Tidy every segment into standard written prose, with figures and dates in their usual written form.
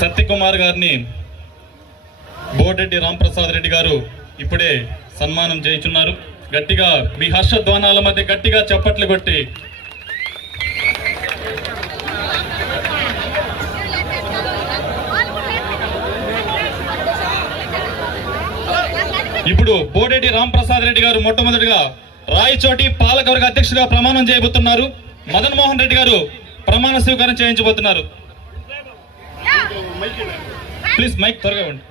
సత్యకుమార్ గారిని బోరెడ్డి రాంప్రసాద్ రెడ్డి గారు ఇప్పుడే సన్మానం చేయుచున్నారు. గట్టిగా మీ హర్షధ్వానాల మధ్య గట్టిగా చప్పట్లు కొట్టి ఇప్పుడు బోరెడ్డి రాంప్రసాద్ రెడ్డి గారు మొట్టమొదటిగా రాయచోటి పాలకవర్గ అధ్యక్షుడిగా ప్రమాణం చేయబోతున్నారు. మదన్ మోహన్ రెడ్డి గారు ప్రమాణ స్వీకారం చేయించబోతున్నారు. ప్లీజ్ మైక్ త్వరగా ఇవ్వండి.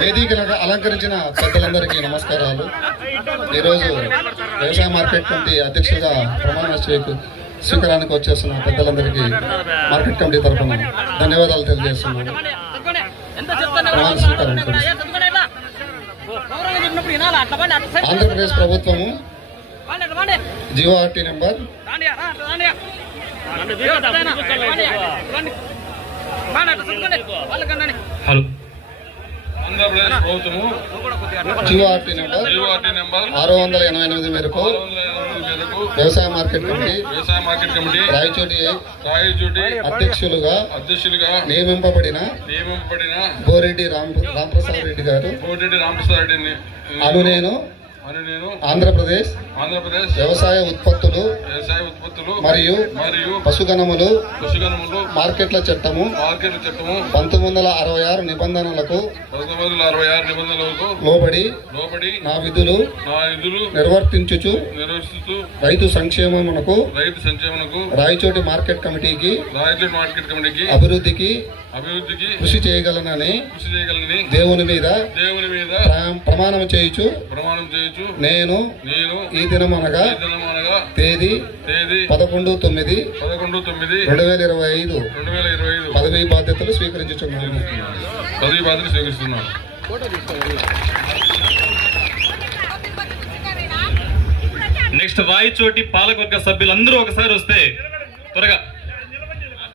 వేదికను అలంకరించిన పెద్దలందరికీ నమస్కారాలు. ఈరోజు వ్యవసాయ మార్కెట్ కమిటీ అధ్యక్షుడిగా ప్రమాణ స్వీకారానికి వచ్చేస్తున్న పెద్దలందరికీ మార్కెట్ కమిటీ తరఫున ధన్యవాదాలు తెలియజేస్తున్నాను. ప్రమాణ స్వీకారం ఆంధ్రప్రదేశ్ ప్రభుత్వము జీఓఆర్టీ నెంబర్ ఆంధ్రప్రదేశ్ ప్రభుత్వము జీఓఆర్టీ నెంబర్ 688 మేరకు వ్యవసాయ మార్కెట్ కమిటీ రాయచోటి అధ్యక్షులుగా నియమింపబడిన బోరెడ్డి రాంప్రసాద్ రెడ్డి గారు అను నేను ఆంధ్రప్రదేశ్ వ్యవసాయ ఉత్పత్తులు మరియు పశుగణములు మార్కెట్ల చట్టము 1966 నిబంధనలకు లోబడి నా విధులు నిర్వర్తించుచు రైతు సంక్షేమమునకు రాయచోటి మార్కెట్ కమిటీకి అభివృద్ధికి కృషి చేయగలనని దేవుని మీద ప్రమాణం చేయుచు నేను ఈ దినమనగా తేదీ 11/9/2025 పదవీ బాధ్యతలు స్వీకరించుచున్నాను. నెక్స్ట్ రాయచోటి పాలకవర్గ సభ్యులందరూ ఒకసారి వస్తే త్వరగా